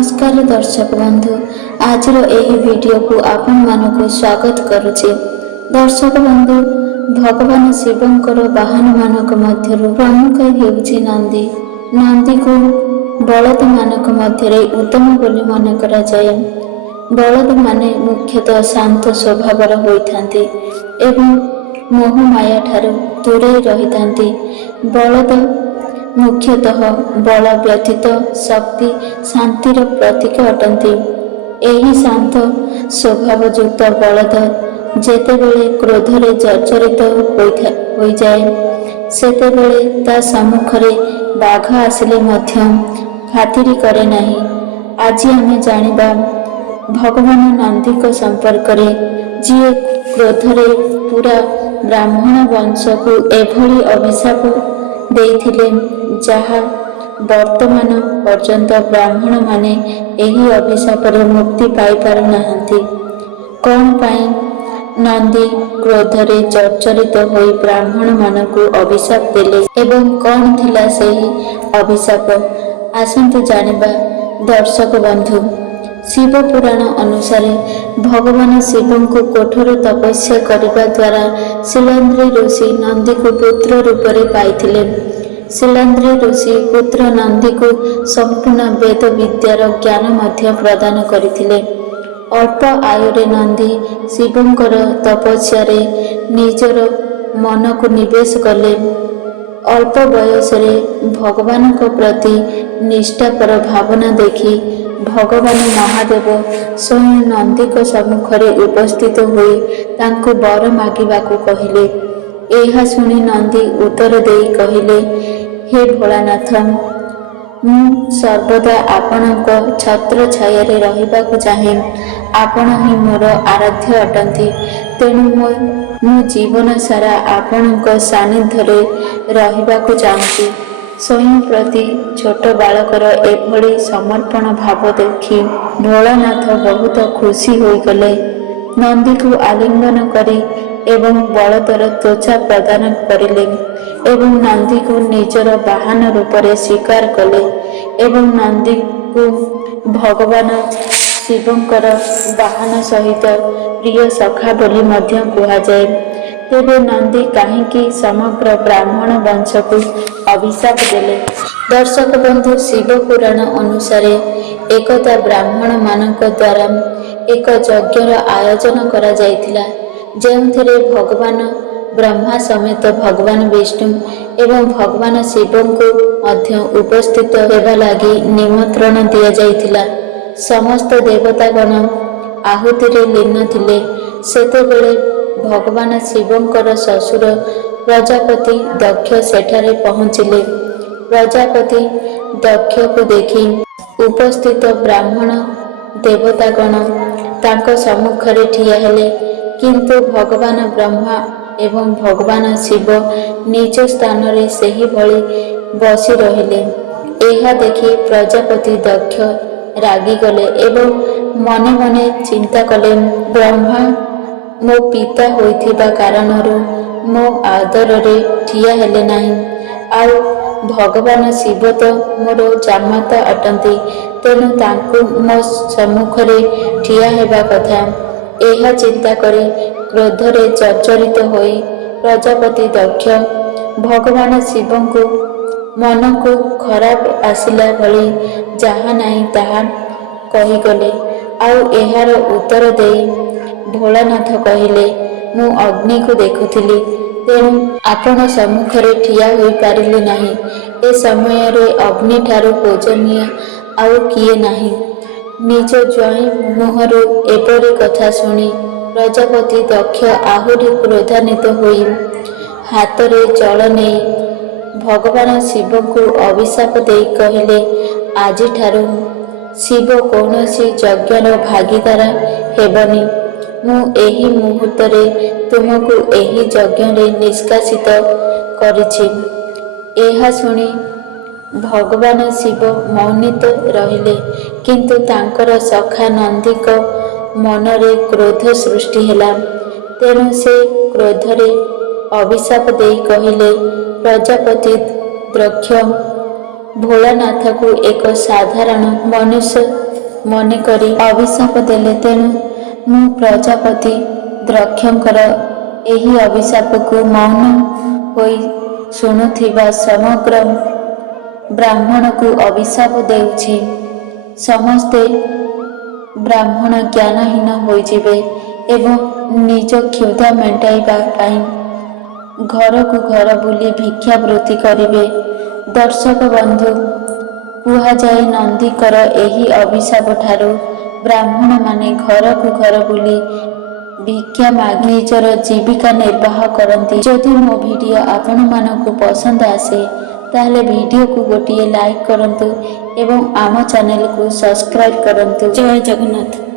नमस्कार दर्शक बंधु, आज वीडियो को आपण मानक स्वागत करुचे। दर्शक बंधु, भगवान शिवंकर वाहन मानक मध्यरु प्रमुख हेउछि नंदी। नंदी को बलद मानक मध्य उत्तम बोली मन करा जाए। बलद माने मुख्यतः शांत स्वभावर होइथांती एवं मोह माया ठारू दूरे रहिथांती। बलद मुख्यतः बल व्यतीत शक्ति शांतिर प्रतीक अटंती। एही शांत स्वभावयुक्त बलद जेतेबेले क्रोधरे जर्जरित हो जाए सेतेबेले ता सम्मुखरे बाघ आसिले मध्य खातिरी करे नाही। आज आमे जानिबा भगवान नंदी संपर्क जी क्रोधरे पूरा ब्राह्मण वंश को एभली अभिशाप देइथिले जहा वर्तमान पर्यंत ब्राह्मण माने एही अभिशापर मुक्ति पाई पारु नाहंती। कौन पाई नंदी क्रोधरे चर्चरित होई ब्राह्मण मानकु अभिशाप देले एवं कौन थिला सेही अभिशाप आसंतु जानिबा। दर्शक बंधु, शिव पुराण अनुसार भगवान शिव को कठोर तपस्या करने द्वारा शिलांद्री ऋषि नंदी को पुत्र रूप में पाइथिले। शिलांद्री ऋषि पुत्र नंदी को संपूर्ण वेद विद्यार ज्ञान मध्य प्रदान करथिले। अल्प आयुरे नंदी शिवंकर तपस्या निजर मन को निवेश कले। अल्प बयस भगवान प्रति निष्ठापर भावना देखी भगवान महादेव स्वयं नंदी सम्मुखरे उपस्थित होई तांको वर मागिबाकू कहिले। एहा सुनी नंदी उत्तर देई कहिले, हे भोलानाथ, मु सर्वदा आपणक छत्र छायारे रहिबाकू चाहे। आपण ही मोर आराध्य अटंती, तेणु मु जीवन सारा आपणक सानिध्यरे रहिबाकू चाहूँगी। स्वयं प्रति छोट बालकर एभली समर्पण भाव देखी भोलानाथ बहुत खुशी होइगले। नंदी को आलिंगन करी एवं बलदर त्वचा प्रदान करिले एवं नंदी को निजर वाहन रूप में स्वीकार कले एवं नंदी को भगवान शिवंकर वाहन सहित प्रिय सखा बोली मध्य कुहाଯାଏ। तेबे नंदी कहीं समग्र ब्राह्मण वंश को अभिशाप देले। दर्शक बंधु, शिव पुराण अनुसार एकदा ब्राह्मण मानक द्वारा एक यज्ञर आयोजन करा जायतिला, जेउथिरे भगवान ब्रह्मा समेत भगवान विष्णु एवं भगवान शिव को मध्य उपस्थित हेबा लागि निमंत्रण दिया जायतिला। समस्त देवतागण आहुतिरे लीन थिले। सेतेबेले भगवान शिवंकर ससुर प्रजापति दक्ष सेठारे पहुँचिले। प्रजापति दक्ष को देखी उपस्थित ब्राह्मण देवतागण तांको सम्मुखरे ठिया हेले, किंतु भगवान ब्रह्मा एवं भगवान शिव निज स्थान रे सही भली बसी रहिले। एहा देखि प्रजापति दक्ष रागी गले एवं मने मने चिंता कले, ब्रह्मा मो पिता होइथिबा कारणरू मो आदर रे ठिया हेले नाही, आउ भगवान शिव तो मोर जामाता अटंती, तेणु तांकु मो सम्मुखरे ठिया हेबा कथा। एहा चिंता करी क्रोधरे जर्जरित होई प्रजापति दक्ष भगवान शिव को मन को खराब आसिला भली जहा नहीं ताहा कहीगले। आउ एहार उत्तर देई भोलानाथ कहिले, मु अग्नि को देखुथिली, तेणु आपण सम्मुखरे ठिया होई पारिली नाही। ए समय रे अग्नि ठारू पूजनीय आउ किए नाही। निज ज्वाई मुहरु एपरी कथा शुणी प्रजापति दक्ष आहुरी क्रोधान्वित होई हातरे जल नहीं भगवान शिव को अभिशाप देई कहिले, आज ठारू शिव कौनसी यज्ञर भागीदार हेबनी। मु एही मुहूर्तरे तुमको एही यज्ञरे निष्कासित करिछि। एहा शुणी भगवान शिव मौनित रहिले, किंतु तांकर सखा नंदी को मनरे क्रोध सृष्टि हेला। तेणु से क्रोधरे अभिशाप देई कहिले, प्रजापति दक्ष भोलानाथ को एक साधारण मनुष्य ମନେକରି ଅଭିଶାପ ଦେଲେ। ତେଣୁ ମୁଁ ପ୍ରଜାପତି ଦକ୍ଷଙ୍କର ଏହି ଅଭିଶାପକୁ ମୌନ ହୋଇ ଶୁଣୁଥିବା ସମଗ୍ର ବ୍ରାହ୍ମଣକୁ ଅଭିଶାପ ଦେଉଛି। ସମସ୍ତେ ବ୍ରାହ୍ମଣ ଜ୍ଞାନହୀନ ହୋଇଯିବେ ଏବଂ ନିଜ କ୍ଷୁଧା ମେଣ୍ଟାଇବା ପାଇଁ ଘରକୁ ଘର ବୁଲି ଭିକ୍ଷାବୃତ୍ତି କରିବେ। ଦର୍ଶକ ବନ୍ଧୁ, କୁହାଯାଏ ନନ୍ଦୀଙ୍କର ଏହି ଅଭିଶାପ ଠାରୁ ବ୍ରାହ୍ମଣମାନେ ଘରକୁ ଘର ବୁଲି ଭିକ୍ଷା ମାଗି ନିଜର ଜୀବିକା ନିର୍ବାହ କରନ୍ତି। ଯଦି ମୋ ଭିଡ଼ିଓ ଆପଣମାନଙ୍କୁ ପସନ୍ଦ ଆସେ ତାହେଲେ ଭିଡ଼ିଓକୁ ଗୋଟିଏ ଲାଇକ୍ କରନ୍ତୁ ଏବଂ ଆମ ଚ୍ୟାନେଲକୁ ସବସ୍କ୍ରାଇବ୍ କରନ୍ତୁ। ଜୟ ଜଗନ୍ନାଥ।